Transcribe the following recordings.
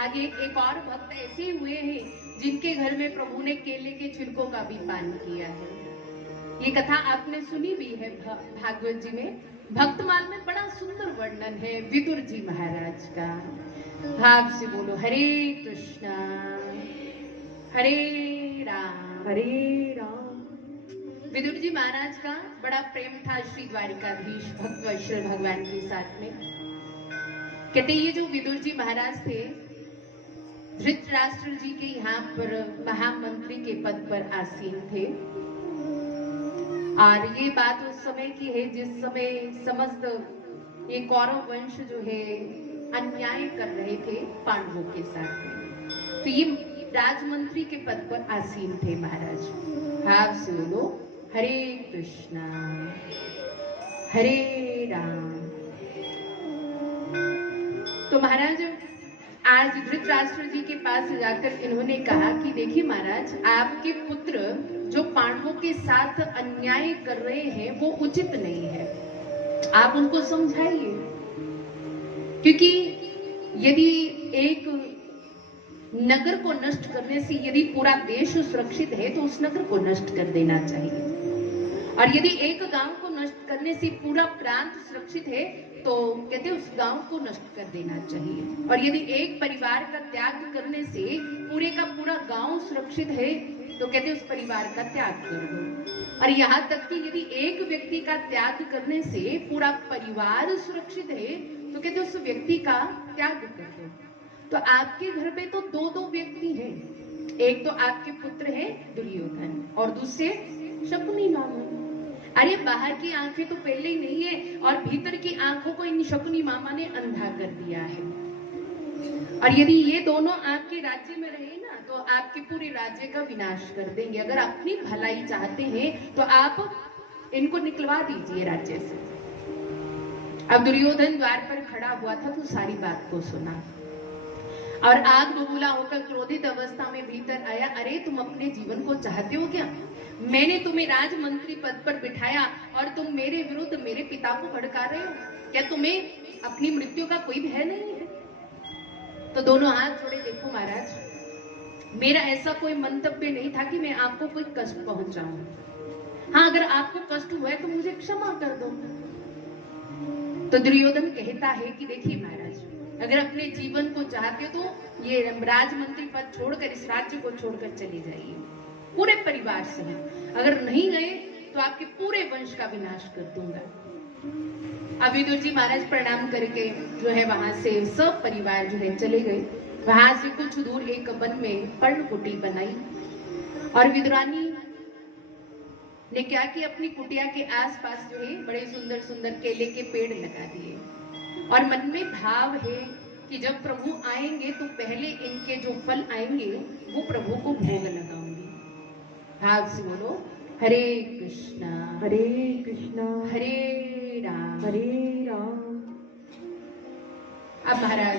आगे एक और भक्त ऐसे हुए हैं जिनके घर में प्रभु ने केले के छिलकों का भी पान किया है। ये कथा आपने सुनी भी है भागवत जी में। भक्तमाल में बड़ा सुंदर वर्णन है विदुर जी महाराज का। भाव से बोलो हरे कृष्णा हरे राम हरे राम। विदुर जी महाराज का बड़ा प्रेम था श्री द्वारिकाधीश भक्त वत्सल भगवान के साथ में। कहते ये जो विदुर जी महाराज थे धृतराष्ट्र जी के यहाँ पर महामंत्री के पद पर आसीन थे। और ये बात उस समय की है जिस समय समस्त ये कौरव वंश जो है अन्याय कर रहे थे पांडवों के साथ में। तो ये राजमंत्री के पद पर आसीन थे महाराज। भाव से बोलो हरे कृष्णा हरे राम। तो महाराज आज धृतराष्ट्र जी के पास जाकर इन्होंने कहा कि देखिए महाराज आपके पुत्र जो पांडवों के साथ अन्याय कर रहे हैं वो उचित नहीं है, आप उनको समझाइए। क्योंकि यदि एक नगर को नष्ट करने से यदि पूरा देश सुरक्षित है तो उस नगर को नष्ट कर देना चाहिए, और यदि एक गांव को नष्ट करने से पूरा प्रांत सुरक्षित है तो कहते हैं उस गांव को नष्ट कर देना चाहिए। और यदि एक परिवार का त्याग करने से पूरे का पूरा गांव सुरक्षित है तो कहते हैं उस परिवार का त्याग कर दो। और यहाँ तक कि यदि एक व्यक्ति का त्याग करने से पूरा परिवार सुरक्षित है तो कहते हैं उस व्यक्ति का त्याग कर दो। तो आपके घर पे तो दो दो व्यक्ति हैं, एक तो आपके पुत्र है दुर्योधन और दूसरे शकुनी मामा। अरे बाहर की आंखें तो पहले ही नहीं है और भीतर की आंखों को इन शकुनी मामा ने अंधा कर दिया है। और यदि ये दोनों आपके राज्य में रहे ना तो आपके पूरे राज्य का विनाश कर देंगे। अगर अपनी भलाई चाहते हैं तो आप इनको निकलवा दीजिए राज्य से। अब दुर्योधन द्वार पर खड़ा हुआ था तो सारी बात को सुना और आग बबूला होकर क्रोधित अवस्था में भीतर आया। अरे तुम अपने जीवन को चाहते हो क्या? मैंने तुम्हें राजमंत्री पद पर बिठाया और तुम मेरे विरुद्ध मेरे पिता को भड़का रहे हो। क्या तुम्हें अपनी मृत्यु का कोई भय नहीं है? तो दोनों हाथ जोड़े, देखो महाराज मेरा ऐसा कोई मंतव्य नहीं था कि मैं आपको कोई कष्ट पहुंचाऊं। हाँ अगर आपको कष्ट हुआ है तो मुझे क्षमा कर दो। तो दुर्योधन कहता है कि देखिए महाराज अगर अपने जीवन को चाहते हो तो ये राजमंत्री पद छोड़कर इस राज्य को छोड़कर चले जाइए पूरे परिवार से। अगर नहीं गए तो आपके पूरे वंश का विनाश कर दूंगा। अब विदुर जी महाराज प्रणाम करके जो है वहां से सब परिवार जो है चले गए। वहां से कुछ दूर एक वन में पर्णकुटी बनाई और विदुरानी ने क्या कि अपनी कुटिया के आसपास जो है बड़े सुंदर सुंदर केले के पेड़ लगा दिए और मन में भाव है कि जब प्रभु आएंगे तो पहले इनके जो फल आएंगे वो प्रभु को भोग लगाऊंगी। भाव से बोलो हरे कृष्णा हरे राम हरे राम। अब महाराज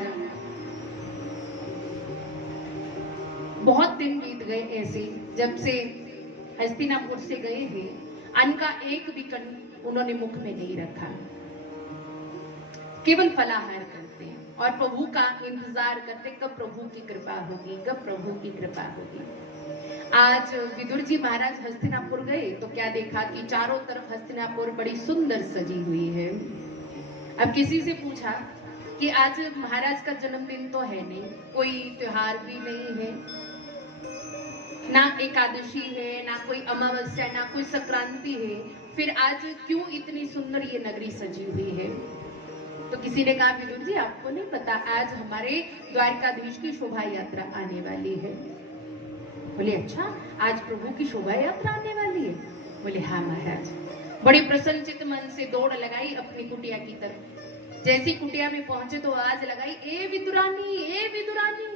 बहुत दिन बीत गए ऐसे जब से हस्तिनापुर से गए हैं। अन्न का एक भी कण उन्होंने मुख में नहीं रखा, केवल फलाहार करते हैं और प्रभु का इंतजार करते कब प्रभु की कृपा होगी, कब प्रभु की कृपा होगी। आज विदुर जी महाराज हस्तिनापुर गए तो क्या देखा कि चारों तरफ हस्तिनापुर बड़ी सुंदर सजी हुई है। अब किसी से पूछा कि आज महाराज का जन्मदिन तो है नहीं, कोई त्योहार भी नहीं है, ना एकादशी है, ना कोई अमावस्या, ना कोई संक्रांति है, फिर आज क्यों इतनी सुंदर ये नगरी सजी हुई है? तो किसी ने कहा विदुर जी आपको नहीं पता आज हमारे द्वारकाधीश की शोभा यात्रा आने वाली है। बोले अच्छा आज प्रभु की शोभा यात्रा आने वाली है? बोले हाँ महाराज। बड़े प्रसन्नचित्त मन से दौड़ लगाई अपनी कुटिया की तरफ। जैसी कुटिया में पहुंचे तो आवाज लगाई ए विदुरानी, ए विदुरानी।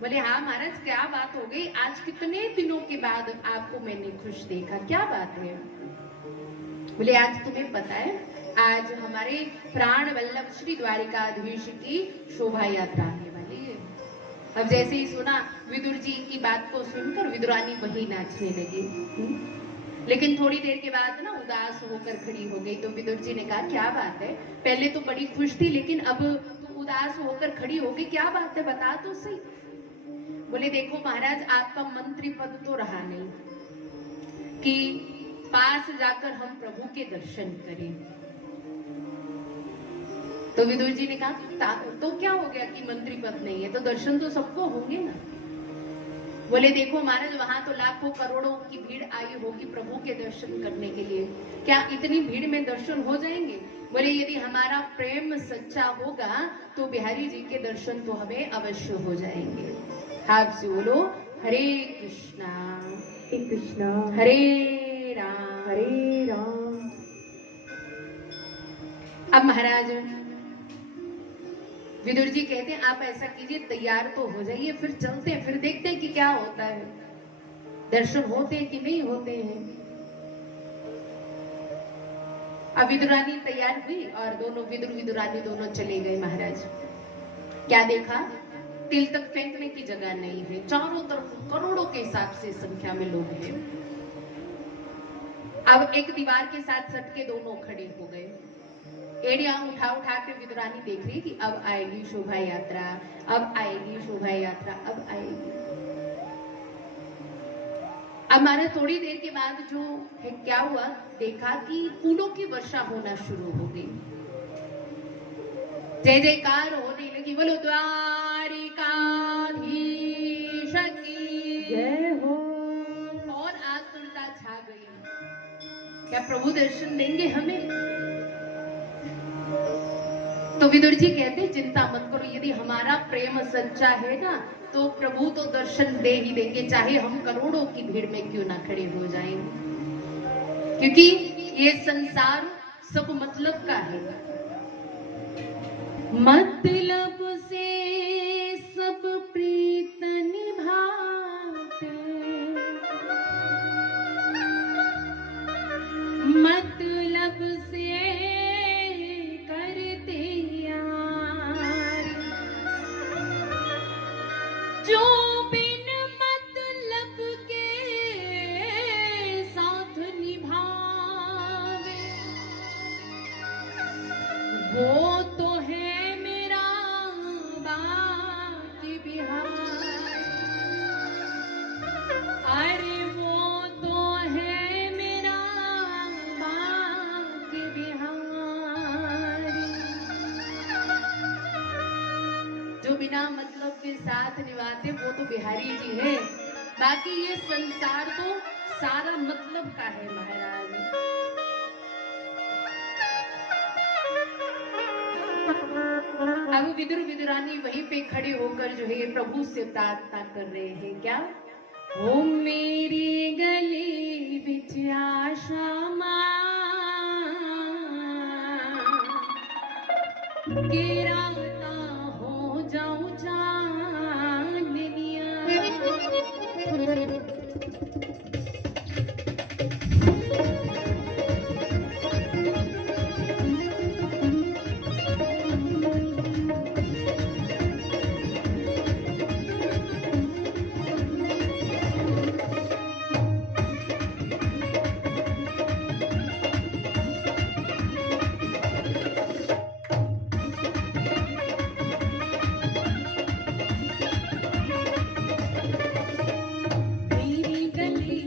बोले हाँ महाराज क्या बात हो गई? आज कितने दिनों के बाद आपको मैंने खुश देखा, क्या बात है? बोले आज तुम्हें पता है आज हमारे प्राण वल्लभ श्री द्वारिकाधीश की शोभा यात्रा आने वाली है। अब जैसे ही सुना विदुर जी की बात को सुनकर विदुरानी वही नाचने लगी। लेकिन थोड़ी देर के बाद ना उदास होकर खड़ी हो गई। तो विदुर जी ने कहा क्या बात है, पहले तो बड़ी खुश थी लेकिन अब उदास होकर खड़ी हो गई, क्या बात है बता तो सही। बोले देखो महाराज, आपका मंत्री पद तो रहा नहीं कि पास जाकर हम प्रभु के दर्शन करें। तो विदुर जी ने कहा तो क्या हो गया कि मंत्री पद नहीं है, तो दर्शन तो सबको होंगे ना। बोले देखो महाराज, वहां तो लाखों करोड़ों की भीड़ आई होगी प्रभु के दर्शन करने के लिए, क्या इतनी भीड़ में दर्शन हो जाएंगे? बोले यदि हमारा प्रेम सच्चा होगा तो बिहारी जी के दर्शन तो हमें अवश्य हो जाएंगे। आप से बोलो हरे कृष्णा हरे राम। अब महाराज विदुर जी कहते हैं आप ऐसा कीजिए, तैयार तो हो जाइए, फिर चलते हैं, फिर देखते हैं कि क्या होता है, दर्शन होते हैं कि नहीं होते हैं। अब विदुरानी तैयार हुई और दोनों विदुरानी दोनों चले गए। महाराज क्या देखा, तिल तक फेंकने की जगह नहीं है, चारों तरफ करोड़ों के हिसाब से संख्या में लोग हैं। अब एक दीवार के साथ सटके दोनों खड़े हो गए, एड़िया उठा उठा के विदुरानी देख रही कि अब आएगी शोभा यात्रा, अब आएगी शोभा यात्रा, अब आएगी। अब हमारे थोड़ी देर के बाद जो है क्या हुआ, देखा कि फूलों की वर्षा होना शुरू हो गई, जय जयकार होने लगी, बोलो द्वारिकाधीश की जय हो। और आतुरता छा गई, क्या प्रभु दर्शन देंगे हमें? तो विदुर जी कहते चिंता मत करो, यदि हमारा प्रेम सच्चा है ना तो प्रभु तो दर्शन दे ही देंगे, चाहे हम करोड़ों की भीड़ में क्यों ना खड़े हो जाएं, क्योंकि ये संसार सब मतलब का है, मतलब से सब प्रीत निभाते, मतलब से करते यार, जो बिन मतलब के साथ निभावे, वो तो है मेरा बाकी बिहार। अरे वो तो है मेरा बाकी बिहार, जो बिना मतलब के साथ निभाते वो तो बिहारी जी है, बाकी ये संसार तो सारा मतलब का है महाराज। अब विदुर विदुरानी वहीं पे खड़े होकर जो है प्रभु से प्रार्थना कर रहे हैं, क्या ओ मेरी गली बिच आशा के राता हो जाऊं चांदनिया, मेरी गली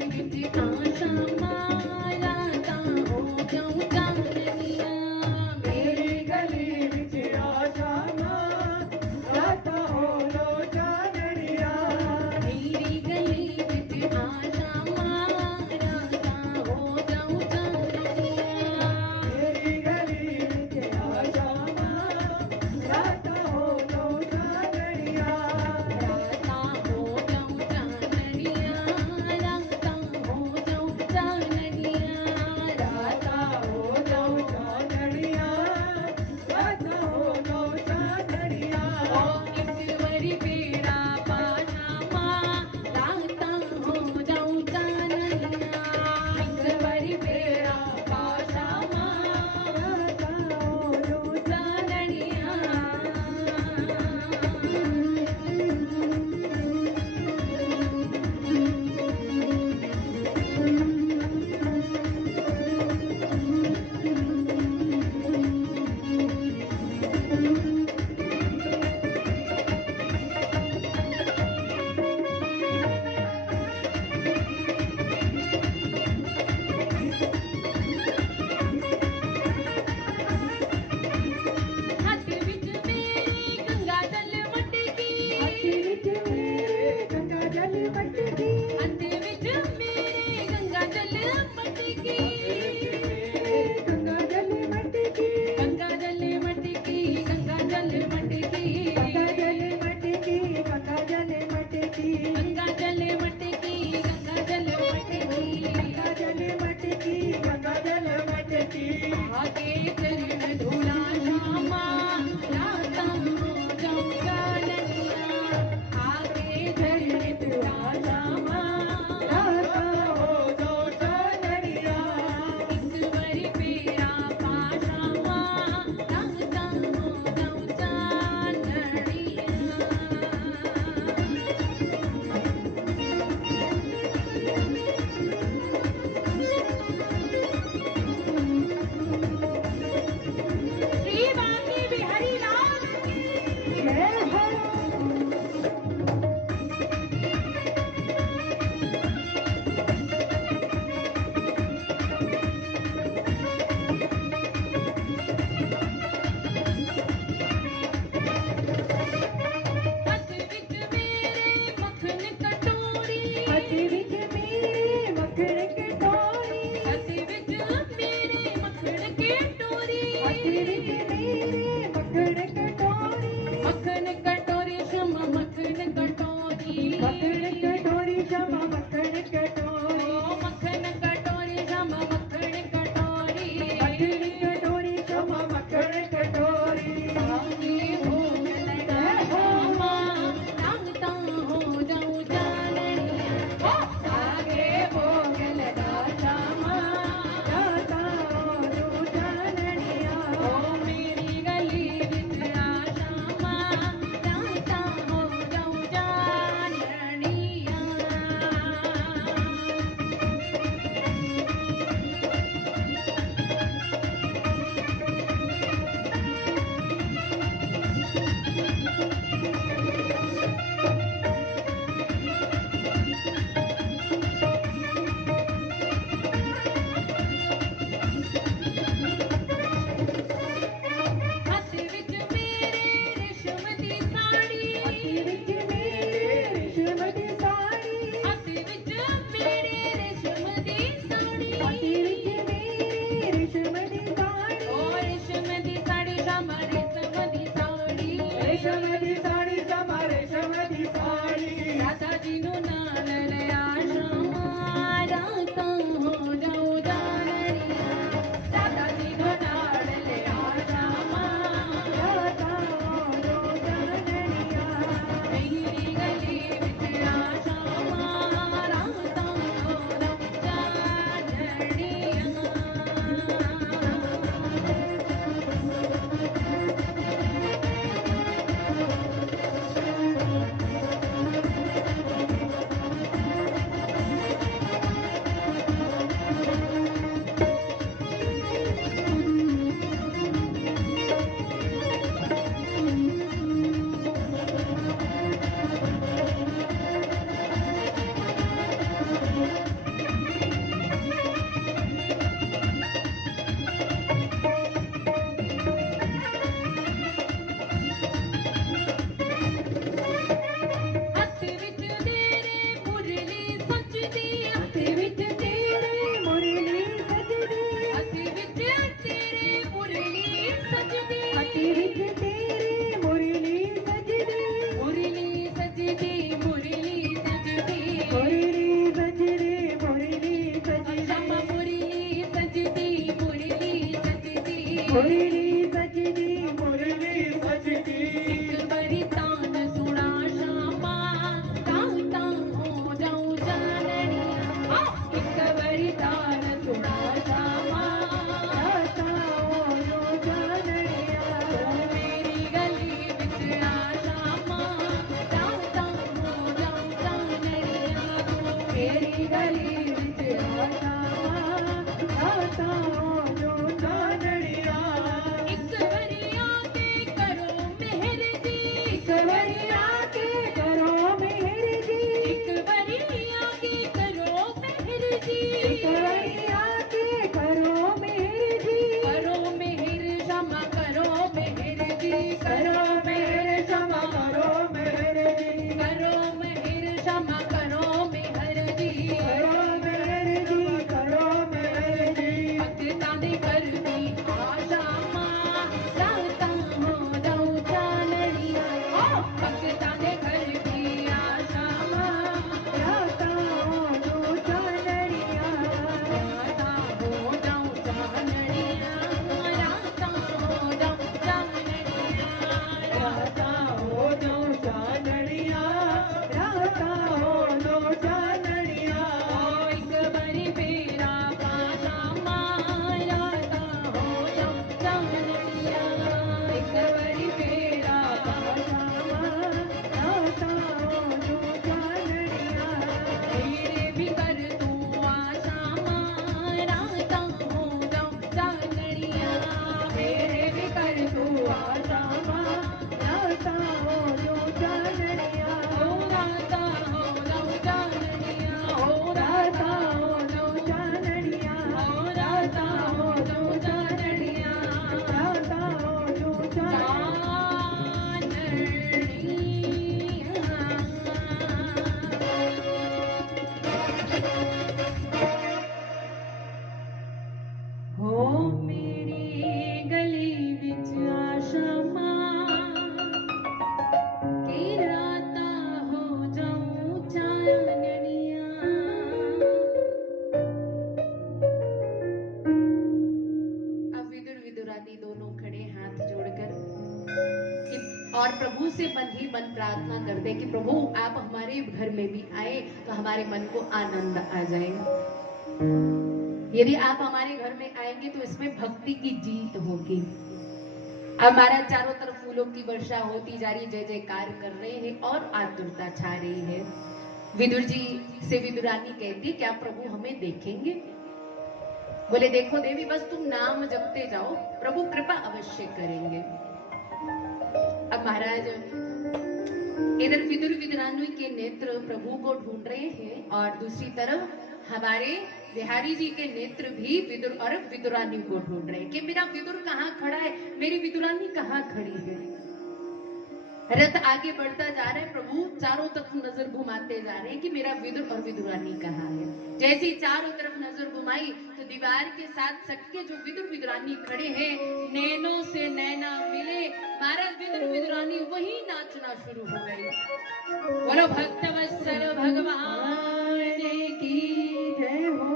करते हैं कि प्रभु आप हमारे घर में भी आए तो हमारे मन को आनंद आ जाए। यदि आप हमारे घर में आएंगे तो इसमें भक्ति की जीत होगी। अब महाराज चारों तरफ फूलों की वर्षा होती जा रही, जय जयकार कर रहे हैं और आतुरता छा रही है। विदुर जी से विदुरानी कहती, क्या प्रभु हमें देखेंगे? बोले देखो देवी, बस तुम नाम जपते जाओ, प्रभु कृपा अवश्य करेंगे। अब महाराज इधर विदुर विदुरानी के नेत्र प्रभु को ढूंढ रहे हैं और दूसरी तरफ हमारे बिहारी जी के नेत्र भी विदुर और विदुरानी को ढूंढ रहे हैं कि मेरा विदुर कहाँ खड़ा है, मेरी विदुरानी कहाँ खड़ी है। रथ आगे बढ़ता जा रहा है, प्रभु चारों तरफ नजर घुमाते जा रहे हैं कि मेरा विदुर और विदुरानी कहाँ है। जैसे चारों तरफ नजर घुमाई तो दीवार के साथ सटके जो विदुर विदुरानी खड़े हैं, नैनों से नैना मिले, महाराज विदुर विदुरानी वही नाचना शुरू हो गई। बोलो भक्तवत्सल भगवान की जय हो।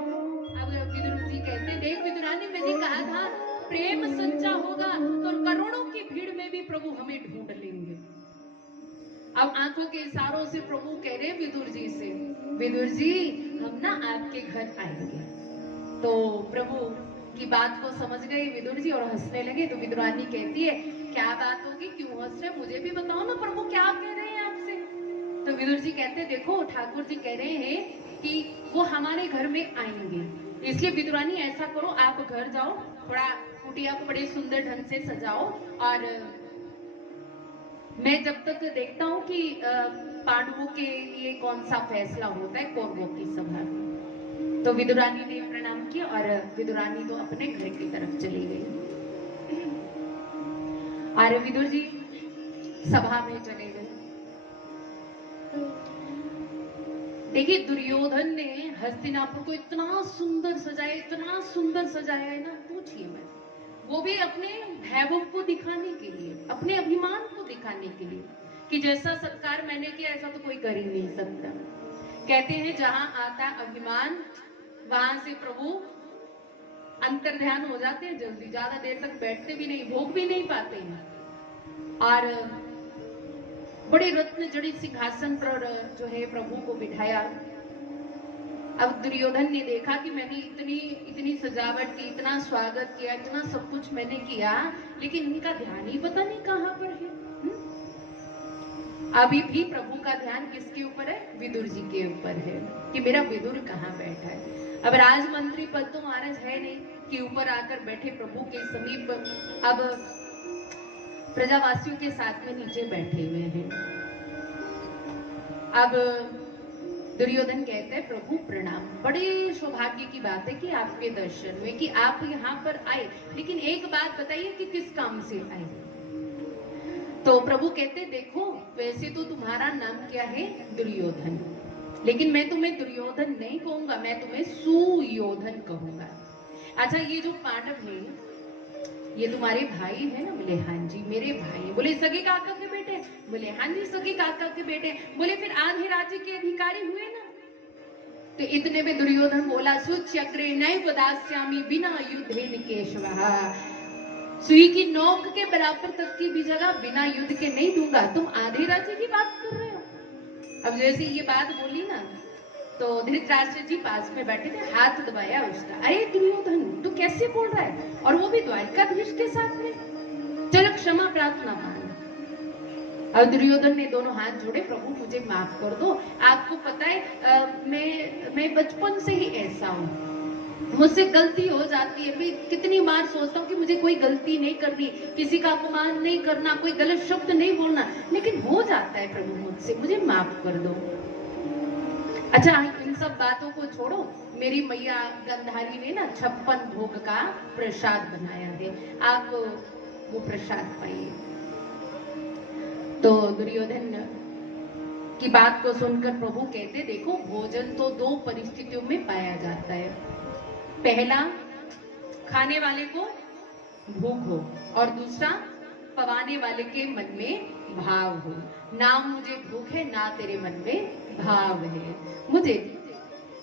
अब विदुर जी कहते, देख विदुरानी, मैंने कहा था प्रेम सच्चा होगा तो करोड़ों की भीड़ में भी प्रभु हमें ढूंढ लेंगे। अब आंखों के इशारों से प्रभु कह रहे विदुर जी से, विदुर जी हम ना आपके घर आएंगे। तो प्रभु की बात को समझ गए विदुर जी और हंसने लगे। तो विदुरानी कहती है, क्या बात होगी, क्यों हंस रहे, मुझे भी बताओ ना, प्रभु क्या कह रहे हैं आपसे। तो विदुर जी कहते, देखो ठाकुर जी कह रहे हैं कि वो हमारे घर में आएंगे, इसलिए विदुरानी ऐसा करो, आप घर जाओ, थोड़ा कुटिया को बड़े सुंदर ढंग से सजाओ और मैं जब तक देखता हूँ कि पांडवों के लिए कौन सा फैसला होता है कौरवों की सभा में। तो विदुरानी ने प्रणाम किया और विदुरानी तो अपने घर की तरफ चली गई और विदुर जी सभा में चले गए। देखिए दुर्योधन ने हस्तिनापुर को इतना सुंदर सजाया, इतना सुंदर सजाया है ना, पूछिए मत। वो भी अपने वैभव को दिखाने के लिए, अपने अभिमान को दिखाने के लिए कि जैसा सत्कार मैंने किया ऐसा तो कोई कर ही नहीं सकता। कहते हैं जहां आता अभिमान वहां से प्रभु अंतर ध्यान हो जाते हैं, जल्दी ज्यादा देर तक बैठते भी नहीं, भोग भी नहीं पाते हैं और बड़े रत्न जड़ित सिंहासन पर जो है प्रभु को बिठाया। अब दुर्योधन ने देखा कि मैंने इतनी सजावट की, इतना स्वागत किया, इतना सब कुछ मैंने किया, लेकिन इनका ध्यान ही पता नहीं कहां पर है। अभी भी प्रभु का ध्यान किसके ऊपर है? विदुर जी के ऊपर है कि मेरा विदुर कहाँ बैठा है। अब राजमंत्री पद तो महाराज है नहीं कि ऊपर आकर बैठे प्रभु के समीप, अब प्रजावासियों के साथ में नीचे बैठे हुए हैं। अब दुर्योधन कहते हैं प्रभु प्रणाम, बड़े सौभाग्य की बात है कि आपके दर्शन हुए, कि आप यहाँ पर आए, लेकिन एक बात बताइए कि किस काम से आए। तो प्रभु कहते देखो वैसे तो तुम्हारा नाम क्या है? दुर्योधन, लेकिन मैं तुम्हें दुर्योधन नहीं कहूंगा, मैं तुम्हें सुयोधन कहूंगा। अच्छा ये जो पांडव है ये तुम्हारे भाई है ना? बोले हाँ जी मेरे भाई। बोले सगे काका के बेटे? बोले हाँ जी सगे काका के बेटे। बोले फिर आधे राज्य के अधिकारी हुए ना? तो इतने में दुर्योधन बोला सुचक्रे नैव दास्यामि बिना युद्धेन केशवः, सुई की नोक के बराबर तक की भी जगह बिना युद्ध के नहीं दूंगा। तुम आधे राज्य की बात कर रहे हो? अब जैसे ये बात बोली ना तो धृतराष्ट्र जी पास में बैठे थे, हाथ दबाया उसका, अरे दुर्योधन तू कैसे बोल रहा है, और वो भी द्वारिकाधीश के साथ में, चलो क्षमा प्रार्थना मान। और दुर्योधन ने दोनों हाथ जोड़े, प्रभु मुझे माफ कर दो, आपको पता है मैं बचपन से ही ऐसा हूँ, मुझसे गलती हो जाती है, मैं कितनी बार सोचता हूँ कि मुझे कोई गलती नहीं करनी, किसी का अपमान नहीं करना, कोई गलत शब्द नहीं बोलना, लेकिन हो जाता है प्रभु मुझसे, मुझे माफ कर दो। अच्छा इन सब बातों को छोड़ो, मेरी मैया गंधारी ने ना 56 भोग का प्रसाद बनाया है, आप वो प्रसाद पाइए। तो दुर्योधन की बात को सुनकर प्रभु कहते देखो भोजन तो 2 परिस्थितियों में पाया जाता है, पहला खाने वाले को भूख हो और दूसरा पवाने वाले के मन में भाव हो। ना मुझे भूख है ना तेरे मन में भाव है मुझे।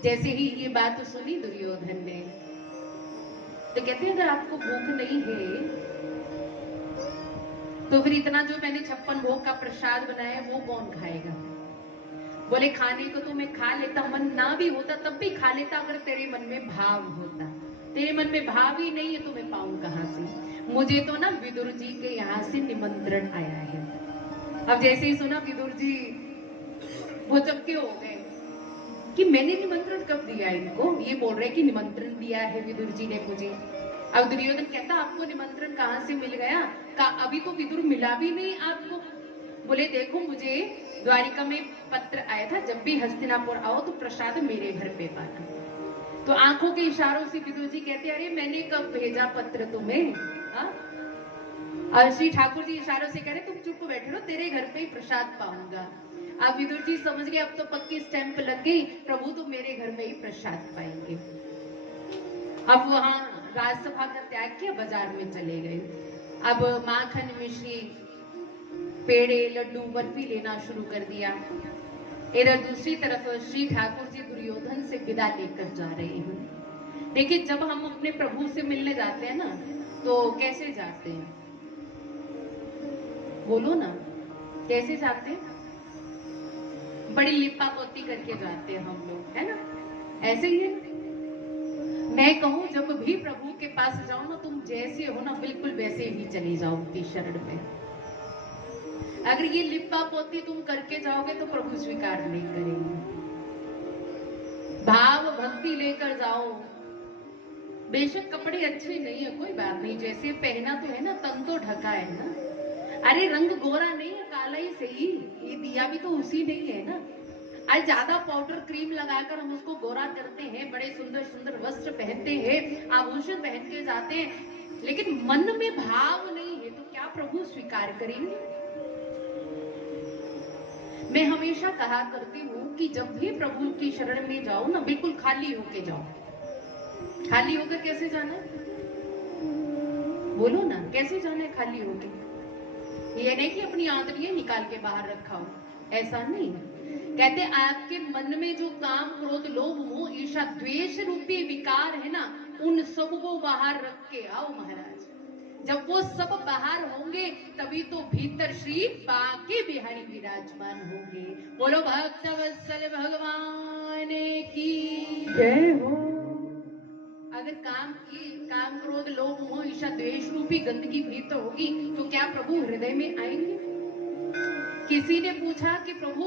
जैसे ही ये बात सुनी दुर्योधन ने तो कहते हैं अगर आपको भूख नहीं है तो फिर इतना जो मैंने 56 भोग का प्रसाद बनाया वो कौन खाएगा? बोले खाने को तो मैं खा लेता, मन ना भी होता तब भी खा लेता, अगर तेरे मन में भाव होता। तेरे मन में भाव ही नहीं है तो मैं पाऊं कहां से? मुझे तो ना विदुर जी के यहाँ से निमंत्रण आया है। अब जैसे ही सुना विदुर जी वो चक्के हो गए कि मैंने निमंत्रण कब दिया इनको? ये बोल रहे कि निमंत्रण दिया है विदुर जी ने मुझे। अब दुर्योधन कहता आपको निमंत्रण कहां से मिल गया? अभी तो विदुर मिला भी नहीं आपको। बोले देखो मुझे द्वारिका में पत्र आया था, जब भी हस्तिनापुर आओ तो प्रसाद मेरे घर पे पाना। तो आंखों के इशारों से विदुर जी कहते अरे मैंने कब भेजा पत्र तुम्हें? और श्री ठाकुर जी इशारों से कह रहे तुम चुप बैठे रहो, तेरे घर पे ही प्रसाद पाऊंगा। अब विदुर जी समझ गए अब तो पक्की स्टैंप लग गई, प्रभु तो मेरे घर में ही प्रसाद पाएंगे। अब वहां राजसभा का त्याग किया, बाजार में चले गए। अब माखन मिश्री पेड़े लड्डू बर्फी लेना शुरू कर दिया। इधर दूसरी तरफ श्री ठाकुर जी दुर्योधन से विदा लेकर जा रहे हैं। देखिए जब हम अपने प्रभु से मिलने जाते हैं ना तो कैसे जाते हैं? बोलो ना, कैसे जाते हैं? बड़ी लिपा पोती करके जाते हैं हम लोग, है ना? ऐसे ही है। मैं कहूं जब भी प्रभु के पास जाओ ना, तुम जैसे हो ना बिल्कुल वैसे ही चली जाओ उनकी शरण में। अगर ये लिपा पोती तुम करके जाओगे तो प्रभु स्वीकार नहीं करेंगे। भाव भक्ति लेकर जाओ। बेशक कपड़े अच्छे नहीं है, कोई बात नहीं, जैसे पहना तो है ना, तन तो ढका है ना। अरे रंग गोरा नहीं है, काला ही सही, ये दिया भी तो उसी नहीं है ना। आज ज्यादा पाउडर क्रीम लगाकर हम उसको गोरा करते हैं, बड़े सुंदर सुंदर वस्त्र पहनते हैं, आभूषण पहन के जाते हैं, लेकिन मन में भाव नहीं है तो क्या प्रभु स्वीकार करेंगे? मैं हमेशा कहा करती हूँ कि जब भी प्रभु की शरण में जाओ ना बिल्कुल खाली होके जाओ। खाली होकर कैसे जाना है? बोलो ना, कैसे जाना है खाली होके? ये नहीं कि अपनी आंतरियां निकाल के बाहर रखा हो, ऐसा नहीं। कहते आपके मन में जो काम क्रोध लोभ मोह ईर्ष्या द्वेष रूपी विकार है ना, उन सब को बाहर रख के आओ महाराज। जब वो सब बाहर होंगे तभी तो भीतर श्री बाके बिहारी विराजमान होंगे। बोलो भक्त वत्सल भगवान की जय हो। अगर काम क्रोध लोभ मोह ईर्ष्या द्वेष रूपी गंदगी भीतर होगी तो क्या प्रभु हृदय में आएंगे? किसी ने पूछा कि प्रभु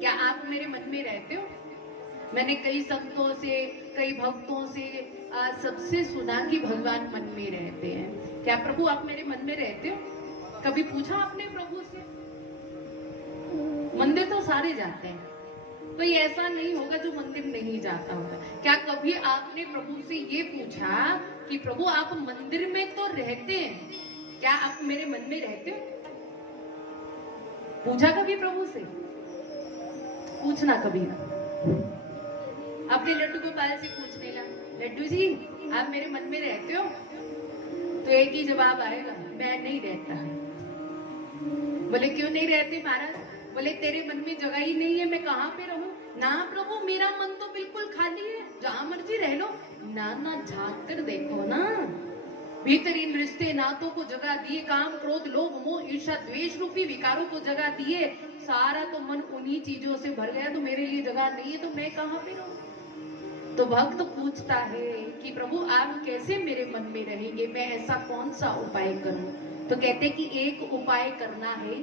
क्या आप मेरे मन में रहते हो? मैंने कई संतों से कई भक्तों से सबसे सुना कि भगवान मन में रहते हैं। क्या प्रभु आप मेरे मन में रहते हो? कभी पूछा आपने प्रभु से? मंदिर तो सारे जाते हैं, तो ये ऐसा नहीं होगा जो मंदिर नहीं जाता होगा। क्या कभी आपने प्रभु से ये पूछा कि प्रभु आप मंदिर में तो रहते हैं, क्या आप मेरे मन में रहते हो? पूछा कभी प्रभु से? पूछना कभी ना। अपने लड्डू गोपाल से पूछने लगा, लड्डू जी आप मेरे मन में रहते हो? तो एक ही जवाब आएगा, मैं नहीं रहता। बोले क्यों नहीं रहते महाराज? बोले तेरे मन में जगह ही नहीं है, मैं कहाँ पे रहूं? ना प्रभु मेरा मन तो बिल्कुल खाली है, जहां मर्जी रह लो। ना झांक कर देखो ना, भीतर इन रिश्ते नातों को जगह दिए, काम क्रोध लोभ मोह ईर्ष्या द्वेष रूपी विकारों को जगह दिए, सारा तो मन उन्हीं चीजों से भर गया, तो मेरे लिए जगह नहीं है तो मैं कहाँ पे रहूं? तो भक्त पूछता है कि प्रभु आप कैसे मेरे मन में रहेंगे, मैं ऐसा कौन सा उपाय करूं? तो कहते कि एक उपाय करना है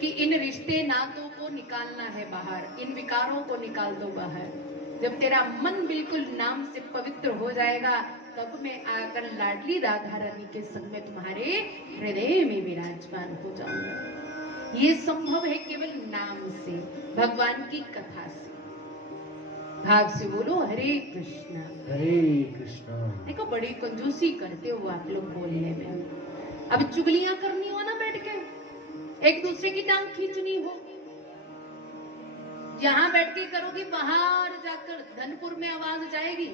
कि इन रिश्ते नातों को निकालना है बाहर, इन विकारों को निकाल दो बाहर। जब तेरा मन बिल्कुल नाम से पवित्र हो जाएगा तब मैं आकर लाडली राधा रानी के संग में तुम्हारे हृदय में विराजमान हो जाऊंगा। ये संभव है केवल नाम से, भगवान की कथा से। भाव से बोलो हरे कृष्णा हरे कृष्णा। देखो बड़ी कंजूसी करते हो आप लोग बोलने में। अब चुगलियां करनी हो ना बैठ के, एक दूसरे की टांग खींचनी हो, जहां बैठ के करोगी बाहर जाकर धनपुर में आवाज जाएगी।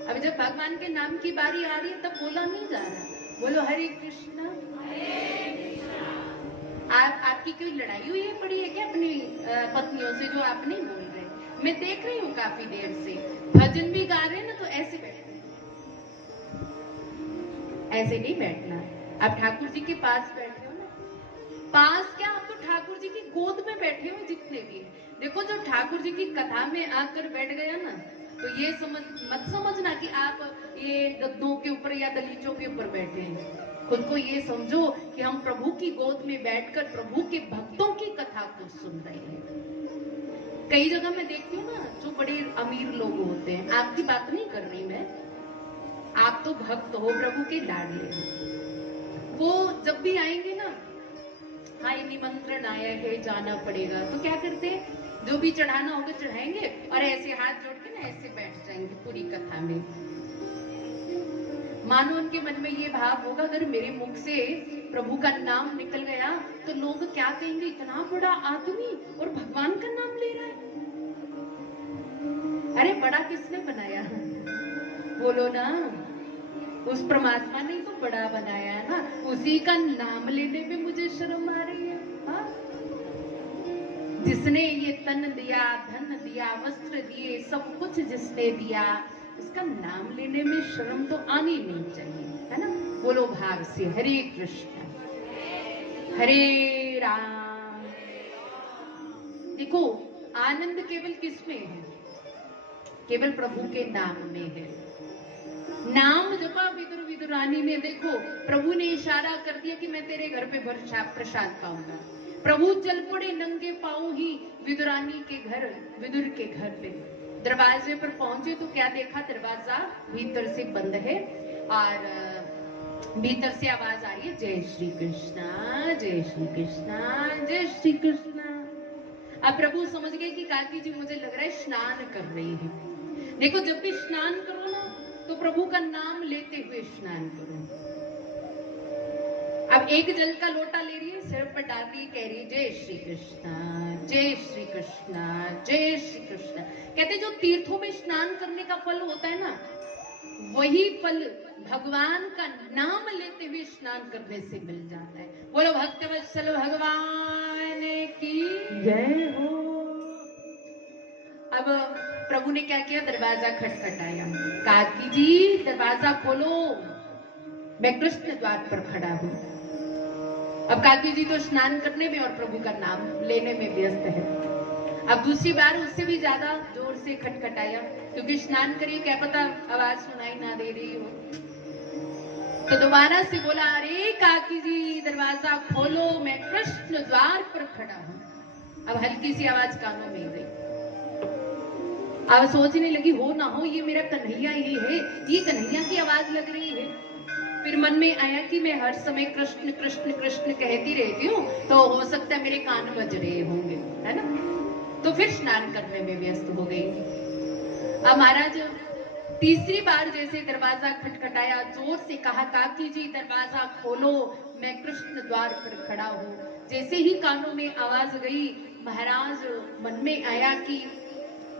अब जब भगवान के नाम की बारी आ रही है तब बोला नहीं जा रहा। बोलो हरे कृष्णा। आपकी कोई लड़ाई हुई है पड़ी है क्या अपनी पत्नियों से जो आप नहीं बोल रहे? मैं देख रही हूँ काफी देर से भजन भी गा रहे हैं ना, तो ऐसे बैठना, ऐसे नहीं बैठना। आप ठाकुर जी के पास बैठे हो ना, पास क्या, आप तो ठाकुर जी की गोद में बैठे हो जितने भी। देखो जो ठाकुर जी की कथा में आकर बैठ गया ना, तो ये मत समझना कि आप ये गद्दों के ऊपर या दलीचों के ऊपर बैठे हैं। खुद को ये समझो कि हम प्रभु की गोद में बैठकर प्रभु के भक्तों की कथा को सुन रहे हैं। कई जगह मैं देखती हूँ ना, जो बड़े अमीर लोग होते हैं, आपकी बात नहीं कर रही मैं, आप तो भक्त हो, प्रभु के लाडले हो, वो जब भी आएंगे ना, हाँ ये निमंत्रण आया है जाना पड़ेगा, तो क्या करते हैं, जो भी चढ़ाना होगा चढ़ाएंगे और ऐसे हाथ जोड़ के ना ऐसे बैठ जाएंगे पूरी कथा में। मानो उनके मन में ये भाव होगा, अगर मेरे मुख से प्रभु का नाम निकल गया तो लोग क्या कहेंगे, इतना बड़ा आदमी और भगवान का नाम ले रहा है। अरे बड़ा किसने बनाया, बोलो ना, उस परमात्मा ने तो बड़ा बनाया है ना, उसी का नाम लेने में मुझे शर्म आ रही है। हाँ? जिसने ये तन दिया, धन दिया, वस्त्र दिए, सब कुछ जिसने दिया, उसका नाम लेने में शर्म तो आनी नहीं चाहिए, है ना। बोलो भाग से हरे कृष्ण हरे राम। देखो आनंद केवल किसमें है, केवल प्रभु के नाम में है। नाम जपा विदुर विदुरानी ने, देखो प्रभु ने इशारा कर दिया कि मैं तेरे घर पे प्रसाद पाऊंगा। प्रभु चल पड़े नंगे पांव ही विदुरानी के घर, विदुर के घर पे। दरवाजे पर पहुंचे तो क्या देखा, दरवाजा भीतर से बंद है और भीतर से आवाज आ रही है, जय श्री कृष्णा जय श्री कृष्णा जय श्री कृष्णा। अब प्रभु समझ गए कि काकी जी मुझे लग रहा है स्नान कर रही है। देखो जब भी स्नान करो ना, तो प्रभु का नाम लेते हुए स्नान करो। अब एक जल का लोटा ले रही है, सिर पर डाल रही, कह रही जय श्री कृष्णा जय श्री कृष्णा जय श्री कृष्णा। कहते जो तीर्थों में स्नान करने का फल होता है ना, वही फल भगवान का नाम लेते हुए स्नान करने से मिल जाता है। बोलो भक्तवत्सल भगवान की जय हो। अब प्रभु ने क्या किया, दरवाजा खटखटाया, काकी जी दरवाजा खोलो, मैं कृष्ण द्वार पर खड़ा हूं। अब काकी जी तो स्नान करने में और प्रभु का नाम लेने में व्यस्त है। अब दूसरी बार उससे भी ज्यादा जोर से खटखटाया, क्योंकि स्नान करिए, क्या पता आवाज सुनाई ना दे रही हो। तो दोबारा से बोला, अरे काकी जी दरवाजा खोलो, मैं कृष्ण द्वार पर खड़ा हूं। अब हल्की सी आवाज कानों में गई। अब सोचने लगी, हो ना हो ये मेरा कन्हैया ही है, ये कन्हैया की आवाज लग रही है। फिर मन में आया कि मैं हर समय कृष्ण कृष्ण कृष्ण कहती रहती हूँ, तो हो सकता है मेरे कान बज रहे होंगे, है ना। तो फिर स्नान करने में व्यस्त हो गई। अब महाराज तीसरी बार जैसे दरवाजा खटखटाया, जोर से कहा, काकी जी दरवाजा खोलो, मैं कृष्ण द्वार पर खड़ा हूँ। जैसे ही कानों में आवाज गई, महाराज मन में आया कि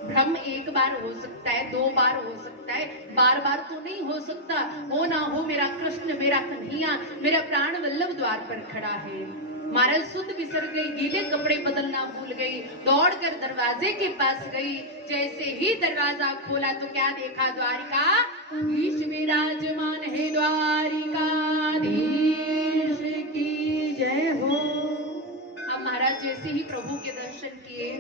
भ्रम एक बार हो सकता है, दो बार हो सकता है, बार बार तो नहीं हो सकता। हो ना हो मेरा कृष्ण, मेरा कन्हैया, मेरा प्राण वल्लभ द्वार पर खड़ा है। महाराज सुध बिसर गई, गीले कपड़े बदलना भूल गई, दौड़कर दरवाजे के पास गई। जैसे ही दरवाजा खोला तो क्या देखा, द्वारिका ईश विराजमान है, द्वारिकाधीश की जय हो। अब महाराज जैसे ही प्रभु के दर्शन किए,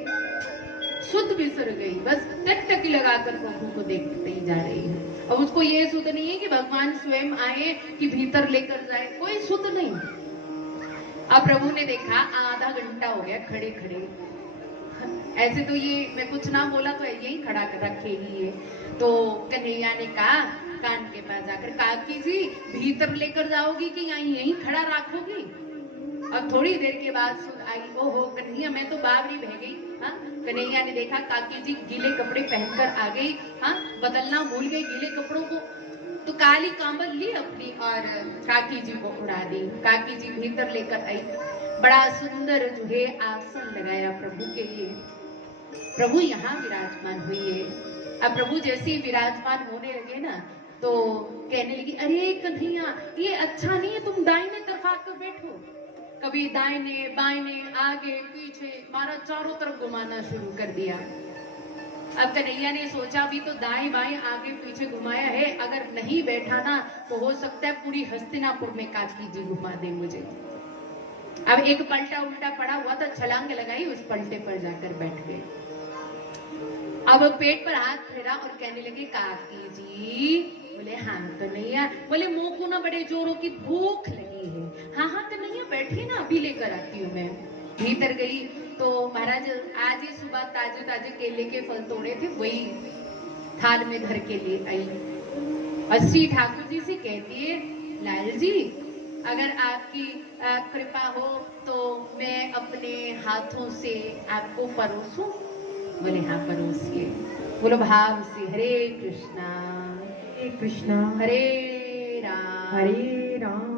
सुध बिसर गई, बस टकटकी लगाकर प्रभु को देखते ही जा रही है। अब उसको ये सुध नहीं है कि भगवान स्वयं आए कि भीतर लेकर जाए, कोई सुध नहीं। अब प्रभु ने देखा आधा घंटा हो गया खड़े खड़े, ऐसे तो ये मैं कुछ ना बोला तो यही खड़ा कर रखेगी ये। तो कन्हैया ने कहा कान के पास जाकर, काकी जी भीतर लेकर जाओगी कि यहीं खड़ा रखोगी। अब थोड़ी देर के बाद सुन आई, ओहो कन्हैया मैं तो बावरी बह गई। हाँ, कन्हैया ने देखा काकी जी गीले कपड़े पहनकर आ गई, हाँ बदलना भूल गई गीले कपड़ों को, तो काली कांबल ली अपनी और काकी जी को उड़ा दी। काकी जी भीतर लेकर आई, बड़ा सुंदर जो है आसन लगाया प्रभु के लिए। प्रभु यहाँ विराजमान हुई है। अब प्रभु जैसे ही विराजमान होने लगे ना, तो कहने लगी, अरे कन्हैया ये अच्छा नहीं है, तुम दाहिने तरफ आकर बैठो। कभी दाहिने बाइने आगे पीछे, मारा चारों तरफ घुमाना शुरू कर दिया। अब कन्हैया ने सोचा भी तो दाएं बाएं आगे पीछे घुमाया है, अगर नहीं बैठा ना तो हो सकता है पूरी हस्तिनापुर में काकी जी घुमा दे मुझे। अब एक पलटा उल्टा पड़ा हुआ था, छलांग लगाई, उस पलटे पर जाकर बैठ गए। अब पेट पर हाथ फेरा और कहने लगे काकी जी। बोले हाँ कन्हैया। बोले मुंह को ना बड़े जोरों की भूख लगी है। हाँ हाँ कन्हैया बैठिए ना, अभी लेकर आती हूँ मैं। भीतर गई तो महाराज आज ही सुबह ताजे ताजे केले के फल तोड़े थे, वही थाल में धर के लिए आई। अस्सी ठाकुर जी से कहती है लाल जी अगर आपकी कृपा हो तो मैं अपने हाथों से आपको परोसूं। बोले हाँ परोसिए। बोलो भाव से हरे कृष्णा हरे राम।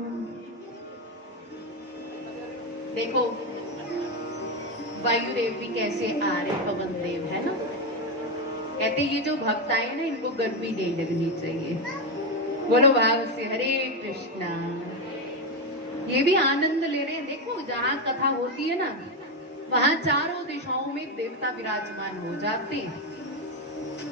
देखो वायुदेव भी कैसे आ रहे, पवन देव है ना। कहते ये जो भक्त आए ना इनको गर्मी नहीं लगनी चाहिए। बोलो भाव से हरे कृष्णा। ये भी आनंद ले रहे हैं। देखो जहां कथा होती है ना वहां चारों दिशाओं में देवता विराजमान हो जाते हैं।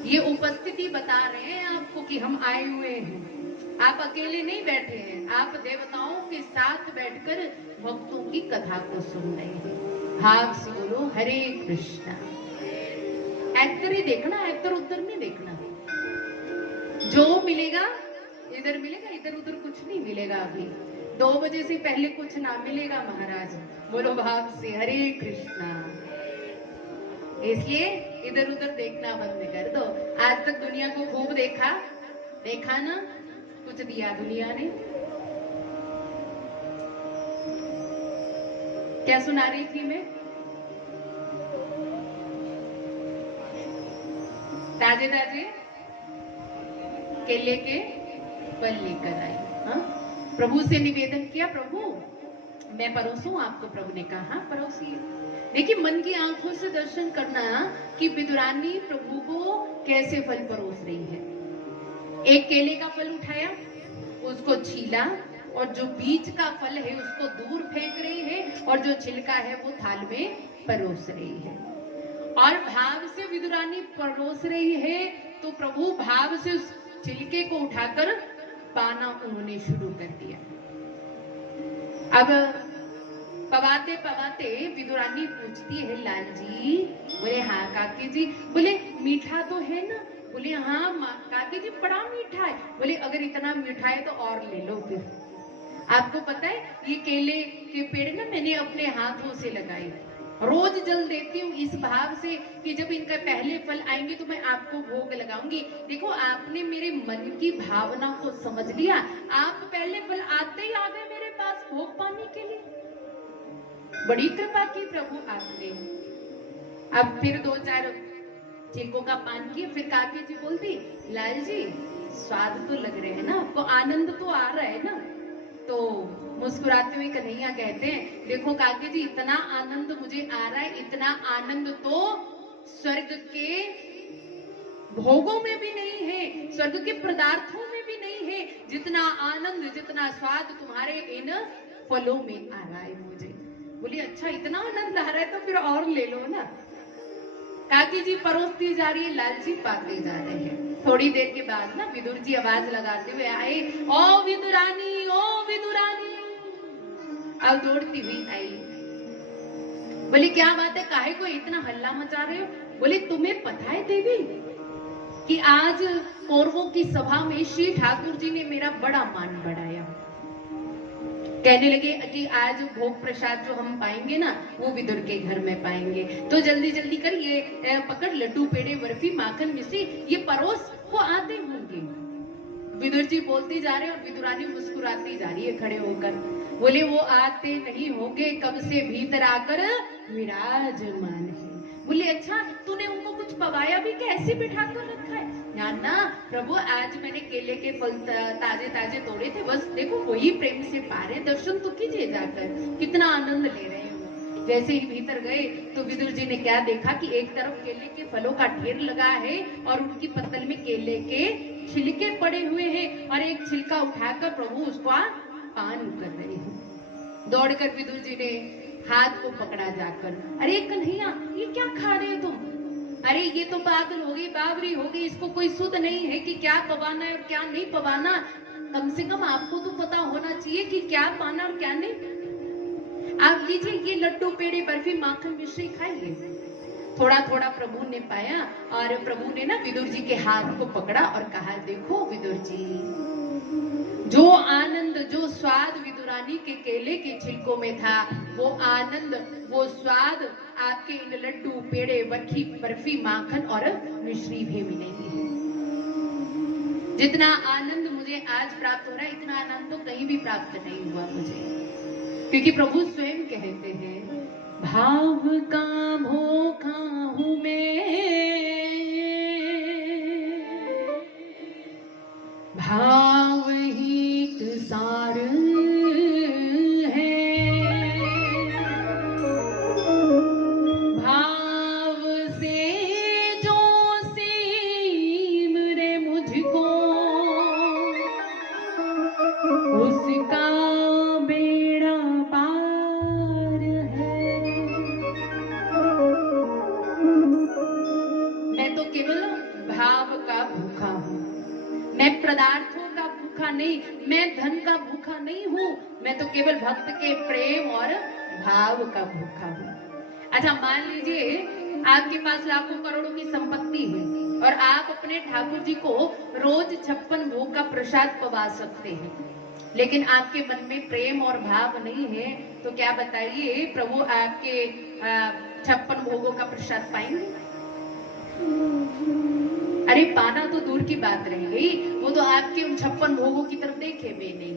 ये उपस्थिति बता रहे हैं आपको कि हम आए हुए हैं। आप अकेले नहीं बैठे हैं, आप देवताओं के साथ बैठकर भक्तों की कथा को सुन रहे हैं। भाव से बोलो हरे कृष्णा। एक्टर ही देखना, एक्टर उधर नहीं देखना। जो मिलेगा इधर मिलेगा, इधर उधर कुछ नहीं मिलेगा। अभी 2 बजे से पहले कुछ ना मिलेगा महाराज। बोलो भाव से हरे कृष्णा। इसलिए इधर उधर देखना बंद कर दो। आज तक दुनिया को खूब देखा ना, कुछ दिया दुनिया ने। क्या सुना रही थी मैं? ताजे ताजे केले के फल लेकर आई। हाँ? प्रभु से निवेदन किया, प्रभु मैं परोसूं आपको। प्रभु ने कहा हाँ परोसिए। देखिए मन की आंखों से दर्शन करना कि विदुरानी प्रभु को कैसे फल परोस रही है। एक केले का फल उठाया, उसको छीला और जो बीज का फल है उसको दूर फेंक रही है और जो छिलका है वो थाल में परोस रही है। और भाव से विदुरानी परोस रही है तो प्रभु भाव से उस छिलके को उठाकर पाना उन्होंने शुरू कर दिया। अब पवाते पवाते विदुरानी पूछती है लाल जी। बोले हाँ काकी जी। बोले मीठा तो है ना? बोले हाँ काकी जी बड़ा मीठा है। बोले अगर इतना मीठा है तो और ले लो फिर। आपको पता है ये केले के पेड़ ना मैंने अपने हाथों से लगाए, रोज जल देती हूँ इस भाव से कि जब इनका पहले फल आएंगे तो मैं आपको भोग लगाऊंगी। देखो आपने मेरे मन की भावना को समझ लिया, आप पहले फल आते ही आ गए मेरे पास भोग पाने के लिए। बड़ी कृपा की प्रभु आपने। अब फिर 2-4 छिलकों का पान किए। फिर काकी जी बोलती लाल जी स्वाद तो लग रहे हैं ना आपको, आनंद तो आ रहा है ना। तो मुस्कुराते हुए कन्हैया कहते हैं देखो काकी जी इतना आनंद मुझे आ रहा है, इतना आनंद तो स्वर्ग के भोगों में भी नहीं है, स्वर्ग के पदार्थों में भी नहीं है, जितना आनंद जितना स्वाद तुम्हारे इन फलों में आ रहा है मुझे। बोली अच्छा इतना आनंद आ रहा है तो फिर और ले लो ना। काकी जी परोसती जा रही है, लाल जी पाते जा रहे हैं। थोड़ी देर के बाद ना विदुर जी आवाज लगाते हुए आए, ओ विदुरानी ओ विदुरानी। अब दौड़ती हुई आई। बोले क्या बात है, काहे को इतना हल्ला मचा रहे हो? बोले तुम्हें पता है देवी कि आज कौरवों की सभा में श्री ठाकुर जी ने मेरा बड़ा मान बढ़ाया। कहने लगे कि आज भोग प्रसाद जो हम पाएंगे ना वो विदुर के घर में पाएंगे, तो जल्दी जल्दी कर ये पकड़ लड्डू पेड़े बर्फी माखन मिश्री ये परोस, वो आते होंगे। विदुर जी बोलते जा रहे और विदुरानी मुस्कुराती जा रही है खड़े होकर। बोले वो आते नहीं होंगे, कब से भीतर आकर विराजमान है। बोले अच्छा तूने उनको कुछ पवाया भी, कैसे बिठा कर रखा है? ना प्रभु आज मैंने केले के फल ताजे ताजे तोड़े थे, बस देखो वही प्रेम से पा रहे, दर्शन तो कीजिए जाकर, कितना आनंद ले रहे हो। जैसे ही भीतर गए तो विदुर जी ने क्या देखा कि एक तरफ केले के फलों का ढेर लगा है और उनकी पत्तल में केले के छिलके पड़े हुए हैं और एक छिलका उठाकर प्रभु उसका पान कर रहे हैं। दौड़कर विदुर जी ने हाथ को पकड़ा जाकर, अरे कन्हैया ये क्या खा रहे हो तुम? अरे ये तो पागल हो गई, बावरी हो गई, इसको कोई सुध नहीं है कि क्या पवाना है और क्या नहीं पवाना। कम से कम आपको तो पता होना चाहिए कि क्या पाना और क्या नहीं। आप लीजिए ये लड्डू पेड़े बर्फी माखन मिश्री खाइए। थोड़ा थोड़ा प्रभु ने पाया और प्रभु ने ना विदुर जी के हाथ को पकड़ा और कहा, देखो विदुर जी, जो आनंद जो स्वाद विदुरानी के केले के छिलकों में था, वो आनंद वो स्वाद आपके इन लड्डू पेड़े बर्फी माखन और मिश्री में मिलेंगे। जितना आनंद मुझे आज प्राप्त हो रहा है, इतना आनंद तो कहीं भी प्राप्त नहीं हुआ मुझे, क्योंकि प्रभु स्वयं कहते हैं, भाव का भूखा हूं मैं, भाव ही सार है, भाव से जो सिमरे मुझको, उसका बेड़ा पार है। मैं तो केवल भाव का भूखा हूं, मैं पदार्थों का भूखा नहीं, मैं धन का भूखा नहीं हूं, मैं तो केवल भक्त के प्रेम और भाव का भूखा हूं। अच्छा मान लीजिए आपके पास लाखों करोड़ों की संपत्ति है और आप अपने ठाकुर जी को रोज 56 भोग का प्रसाद पवा सकते हैं, लेकिन आपके मन में प्रेम और भाव नहीं है, तो क्या बताइए प्रभु आपके 56 भोगों का प्रसाद पाएंगे? अरे पाना तो दूर की बात रह गई, वो तो आपके उन 56 भोगों की तरफ देखे भी नहीं।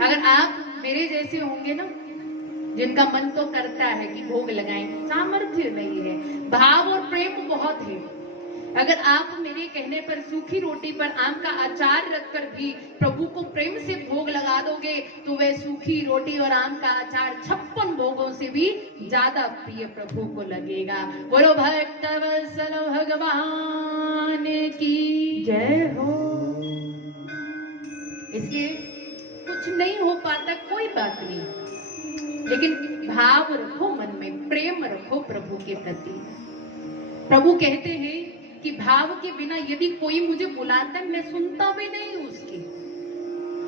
अगर आप मेरे जैसे होंगे ना, जिनका मन तो करता है कि भोग लगाएं, सामर्थ्य नहीं है, भाव और प्रेम बहुत है, अगर आप मेरे कहने पर सूखी रोटी पर आम का अचार रखकर भी प्रभु को प्रेम से भोग लगा दोगे, तो वह सूखी रोटी और आम का अचार 56 भोगों से भी ज्यादा प्रिय प्रभु को लगेगा। बोलो भक्त वत्सल भगवान की जय हो। इसलिए कुछ नहीं हो पाता, कोई बात नहीं, लेकिन भाव रखो मन में, प्रेम रखो प्रभु के प्रति। प्रभु कहते हैं कि भाव के बिना यदि कोई मुझे बुलाता है, मैं सुनता भी नहीं उसकी,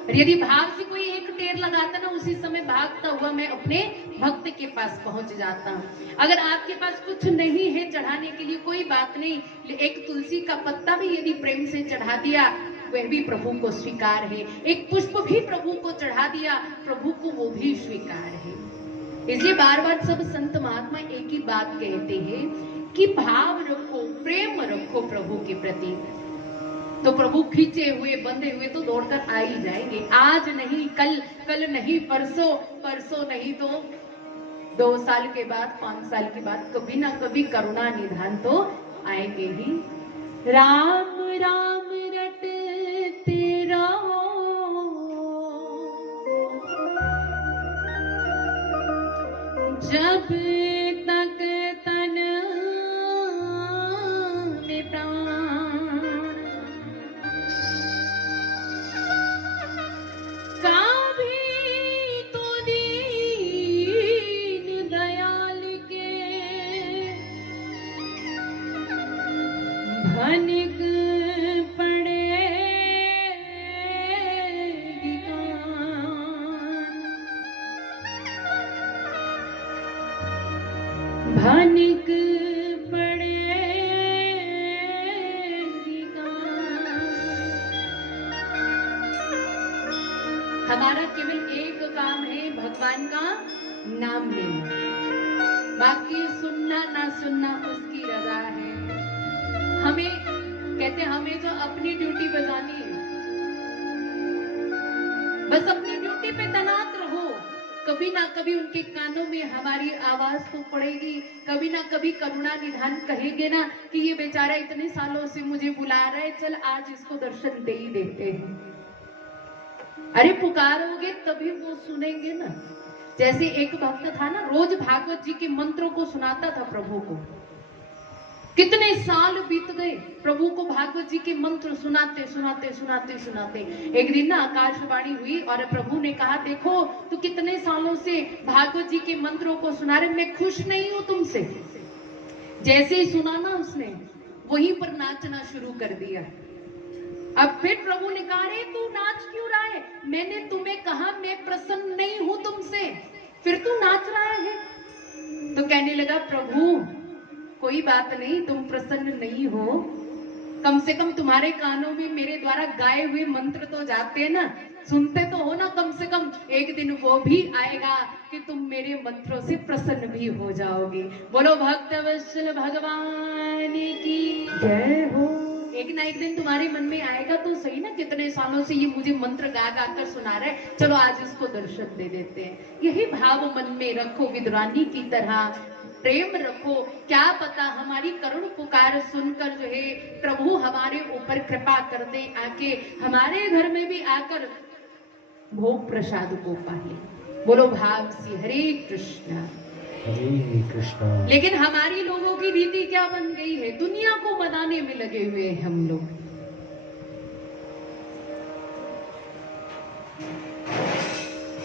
और यदि भाव से कोई एक टेर लगाता ना, उसी समय भागता हुआ मैं अपने भक्त के पास पहुंच जाता हूं। अगर आपके पास कुछ नहीं है चढ़ाने के लिए, कोई बात नहीं, एक तुलसी का पत्ता भी यदि प्रेम से चढ़ा दिया, वह भी प्रभु को स्वीकार है। एक पुष्प भी प्रभु को चढ़ा दिया, प्रभु को वो भी स्वीकार है। इसलिए बार बार सब संत महात्मा एक ही बात कहते हैं कि भाव रखो, प्रेम रखो प्रभु के प्रति, तो प्रभु खींचे हुए बंधे हुए तो दौड़कर आ ही जाएंगे। आज नहीं कल, कल नहीं परसों, परसों नहीं तो 2 साल के बाद, 5 साल के बाद, कभी ना कभी करुणा निधान तो आएंगे ही। राम राम रटते रहो, जब तक तन में प्राण, कभी तो दीन दयाल के भनिक पड़ेगी कान, भनिक पड़ेगी कान। हमारा केवल एक काम है, भगवान का नाम लेना, बाकी सुनना ना सुनना उसकी रजा है। हमें कहते हमें तो अपनी ड्यूटी बजानी है, बस अपनी ड्यूटी पे तैनात रहो। कभी ना कभी उनके कानों में हमारी आवाज तो पड़ेगी, कभी ना कभी करुणा निधान कहेंगे ना कि ये बेचारा इतने सालों से मुझे बुला रहा है, चल आज इसको दर्शन दे ही देते हैं। अरे पुकारोगे तभी वो सुनेंगे ना। जैसे एक भक्त था ना, रोज भागवत जी के मंत्रों को सुनाता था प्रभु को, कितने साल बीत गए प्रभु को भागवत जी के मंत्र सुनाते सुनाते सुनाते सुनाते। एक दिन ना आकाशवाणी हुई और प्रभु ने कहा, देखो तू कितने सालों से भागवत जी के मंत्रों को सुना रहे, मैं खुश नहीं हूं तुमसे। जैसे ही सुना ना उसने, वहीं पर नाचना शुरू कर दिया। अब फिर प्रभु ने कहा, रे तू नाच क्यों रहा है? मैंने तुम्हें कहा मैं प्रसन्न नहीं हूं तुमसे, फिर तू नाच रहा है। तो कहने लगा, प्रभु कोई बात नहीं, तुम प्रसन्न नहीं हो, कम से कम तुम्हारे कानों में मेरे द्वारा गाए हुए मंत्र तो जाते हैं ना, सुनते तो हो ना, कम से कम एक दिन वो भी आएगा कि तुम मेरे मंत्रों से प्रसन्न भी हो जाओगे। बोलो भक्तवत्सल भगवान की जय हो। एक ना एक दिन तुम्हारे मन में आएगा तो सही ना, कितने सालों से ये मुझे मंत्र गा गा कर सुना रहे, चलो आज इसको दर्शन दे देते हैं। यही भाव मन में रखो, विद्रानी की तरह प्रेम रखो। क्या पता हमारी करुण पुकार सुनकर जो है प्रभु हमारे ऊपर कृपा कर दे, आके हमारे घर में भी आकर भोग प्रसाद को पाले। बोलो भाव से हरे कृष्णा हरे कृष्णा। लेकिन हमारी लोगों की रीति क्या बन गई है, दुनिया को मनाने में लगे हुए हैं हम लोग।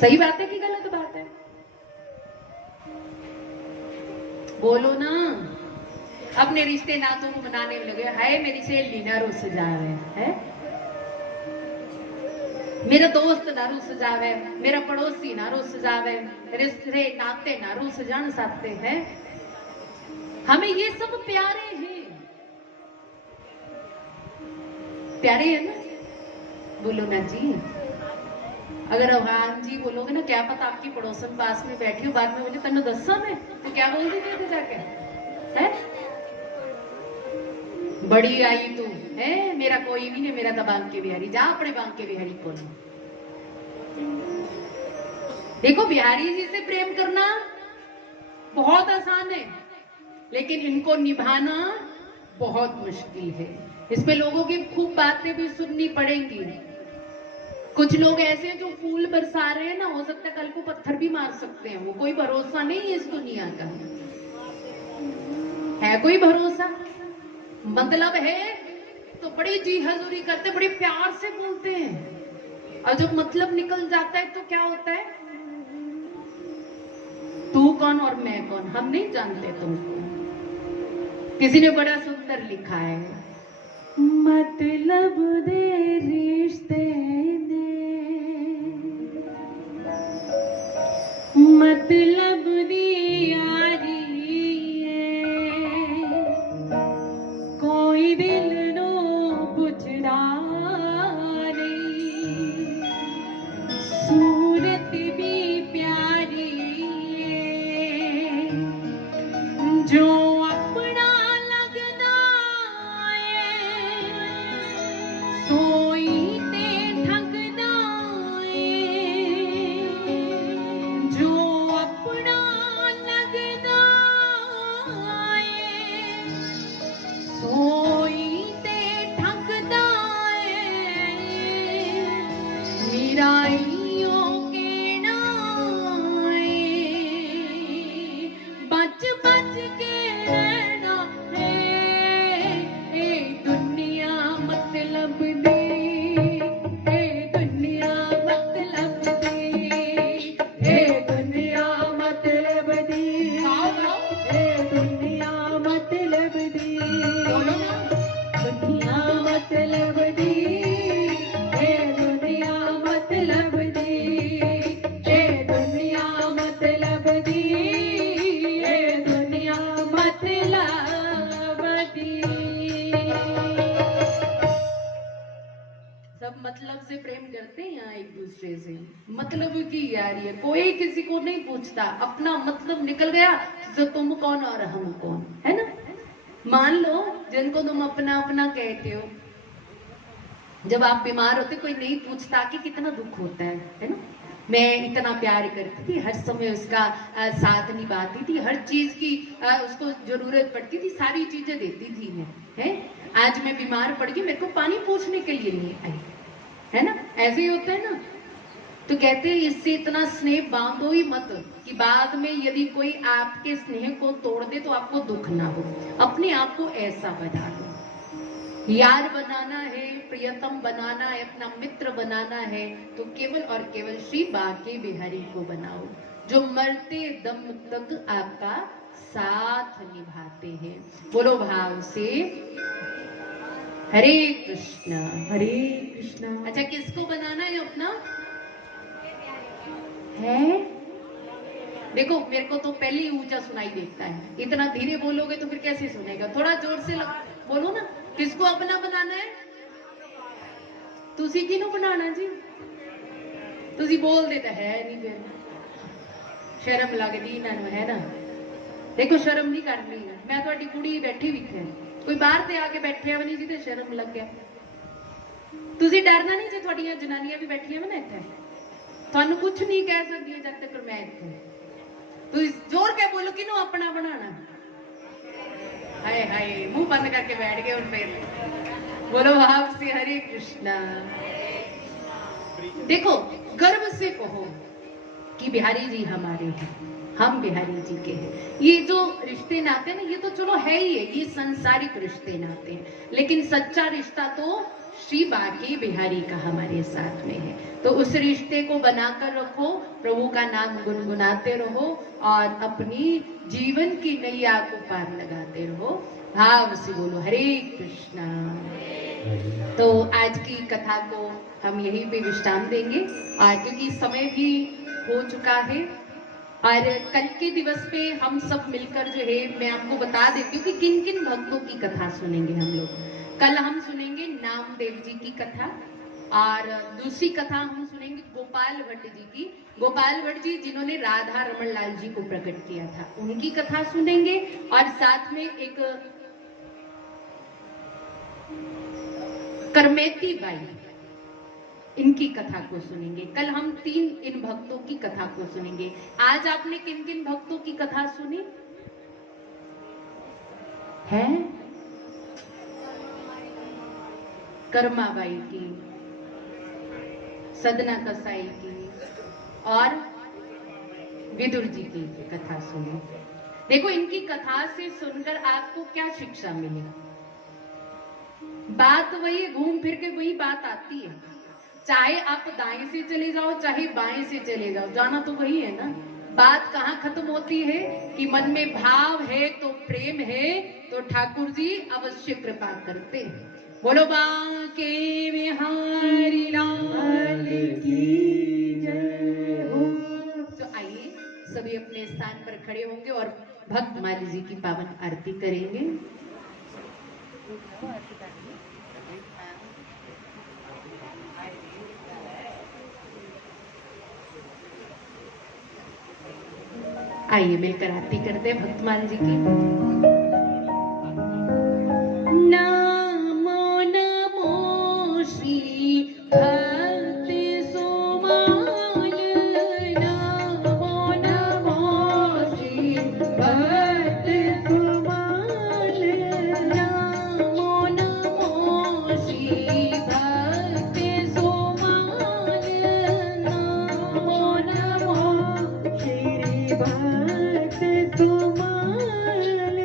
सही बात है कि गलत बात है? बोलो ना। अपने रिश्ते नातों को मनाने में लगे, हाय मेरी सहेली ना रुस जावे है, मेरा दोस्त ना रुस जावे, मेरा पड़ोसी ना रुस जावे, रिश्ते नाते ना रुस जान सकते हैं। हमें ये सब प्यारे हैं, प्यारे है ना? बोलो ना जी। अगर अवहान जी बोलोगे ना, क्या पता आपकी पड़ोसन पास में बैठी हो, बाद में बोले तन्नू दस्सा में, तो क्या बोल दी थे जाके है? बड़ी आई तू है, मेरा कोई भी नहीं, मेरा तो बांके बिहारी, जा अपने बांके बिहारी को। देखो बिहारी जी से प्रेम करना बहुत आसान है, लेकिन इनको निभाना बहुत मुश्किल है। इसमें लोगों की खूब बातें भी सुननी पड़ेंगी। कुछ लोग ऐसे हैं जो फूल बरसा रहे हैं ना, हो सकता है कल को पत्थर भी मार सकते हैं, वो कोई भरोसा नहीं है इस दुनिया का। है कोई भरोसा? मतलब है तो बड़ी जी हजूरी करते, बड़े प्यार से बोलते हैं, और जब मतलब निकल जाता है तो क्या होता है, तू कौन और मैं कौन, हम नहीं जानते तुमको। किसी ने बड़ा सुंदर लिखा है, मतलब दे रिश्ते ने, मतलब दी यारी है, कोई दिल नो पुछदा नहीं, सूरत भी प्यारी है, जो अपना लगदा है, सोई ते ठगदा है, जो अपना लगदा है, सोई ते ठगदा है, निराइयों के नाम है, बच बच के रहना है, ए दुनिया मतलब दे, ए दुनिया मतलब दे, ए दुनिया मतलब दे, ए दुनिया मतलब दे, बोलो ना, दुनिया मतलब दे, ए दुनिया मतलब दे, ए दुनिया मतलब दे, ए दुनिया मतलब दे। सब मतलब से प्रेम करते हैं यहाँ एक दूसरे से, मतलब की यारी है, कोई किसी को नहीं पूछता, अपना मतलब निकल गया तो तुम कौन और हम कौन, है ना? मान लो जिनको तुम अपना अपना कहते हो, जब आप बीमार होते कोई नहीं पूछता कि कितना दुख होता है ना? मैं इतना प्यार करती थी, हर समय उसका साथ निभाती थी, हर चीज की उसको जरूरत पड़ती थी, सारी चीजें देती थी मैं, है? आज मैं बीमार पड़ गई, मेरे को पानी पूछने के लिए नहीं आई, है ना? ऐसे ही होता है ना? तो कहते हैं इससे इतना स्नेह बांधो ही मत कि बाद में यदि कोई आपके स्नेह को तोड़ दे तो आपको दुख ना हो। अपने आप को ऐसा बना लो, यार बनाना है, प्रियतम बनाना है, अपना मित्र बनाना है, तो केवल और केवल श्री बांके बिहारी को बनाओ, जो मरते दम तक आपका साथ निभाते बनाते हैं। बोलो भाव से हरे कृष्णा। हरे कृष्णा। अच्छा, किसको बनाना है अपना? है देखो, मेरे को तो पहले ही ऊंचा सुनाई देता है, इतना धीरे बोलोगे तो फिर कैसे सुनेगा? थोड़ा जोर से बोलो ना, किसको अपना बनाना है? तुसी किनू बनाना जी? तुसी बोल देता है नहीं, फिर शर्म लगदी इन्हां है ना। देखो, शर्म नहीं करनी। मैं थोड़ी कुड़ी बैठी भी थे, कोई बाहर से आके बैठे भी नहीं जी तो शर्म लग गया। तुसी डरना नहीं जे थोड़ियां जनानियां भी बैठियां ना इत्थे, थानू कुछ नहीं कह सकदी जब तक मैं इत्थे। तुसी जोर के बोलो किनू अपना बनाना? हाय हाय, मुंह बंद करके बैठ गए। और फिर बोलो भाव से हरे कृष्णा। देखो, गर्व से कहो कि बिहारी जी हमारे हैं, हम बिहारी जी के हैं। ये जो रिश्ते नाते ना, ये तो चलो है ही है, ये संसारिक रिश्ते नाते हैं, लेकिन सच्चा रिश्ता तो श्री बांके बिहारी का हमारे साथ में है। तो उस रिश्ते को बनाकर रखो, प्रभु का नाम गुनगुनाते रहो और अपनी जीवन की नैया को पार लगाते रहो। भाव से बोलो हरे कृष्णा। तो आज की कथा को हम यहीं पे विश्राम देंगे, और क्योंकि समय भी हो चुका है, और कल के दिवस पे हम सब मिलकर जो है, मैं आपको बता देती हूँ कि किन किन भक्तों की कथा सुनेंगे हम लोग। कल हम सुनेंगे नामदेव जी की कथा, और दूसरी कथा हम सुनेंगे गोपाल भट्ट जी की। गोपाल भट्ट जी जिन्होंने राधा रमन लाल जी को प्रकट किया था, उनकी कथा सुनेंगे, और साथ में एक करमेती बाई, इनकी कथा को सुनेंगे। कल हम 3 इन भक्तों की कथा को सुनेंगे। आज आपने किन किन भक्तों की कथा सुनी है? कर्माबाई की, सदना कसाई की, और विदुर जी की कथा सुनी। देखो, इनकी कथा से सुनकर आपको क्या शिक्षा मिली? बात वही, घूम फिर के वही बात आती है। चाहे आप दाएं से चले जाओ, चाहे बाएं से चले जाओ, जाना तो वही है ना। बात कहाँ खत्म होती है कि मन में भाव है तो प्रेम है, तो ठाकुर जी अवश्य कृपा करते हैं। बोलो बांके बिहारी लाल की जय हो। तो आइए सभी अपने स्थान पर खड़े होंगे और भक्त माली जी की पावन आरती करेंगे। आइए मिलकर आरती करते हैं भक्तमाल जी की। नमो नमो श्री भक्त सुमाल, नमो नमो श्री भक्त सुमाल, नमो नमो श्री भक्त सुमाल, नमो नमो श्री भक्त सुमाल,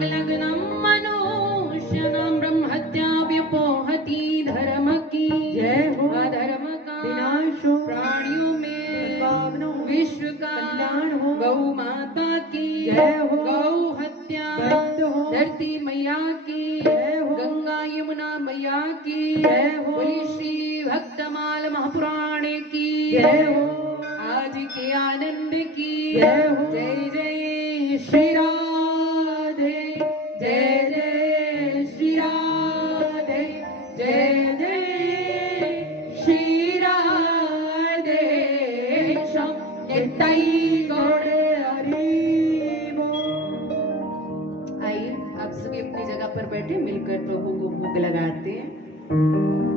लग्नं मनुष्यनां ब्रह्मत्या व्युपोहति धर्म की जय हो। अधर्म का विनाश हो। प्राणियों में पावन हो। विश्व का कल्याण हो। गौ माता की जय हो। गौ हत्या बंद हो। धरती मैया की जय हो। गंगा यमुना मैया की जय हो। बोली श्री भक्तमाल महापुराण की जय हो। आज के आनंद की जय हो। जय जय श्री राधे जय जय श्री राधे जय जय श्री राधे श्याम निताई गौड़ हरि बोल। आइए आप सभी अपनी जगह पर बैठे मिलकर प्रभु को भोग लगाते हैं।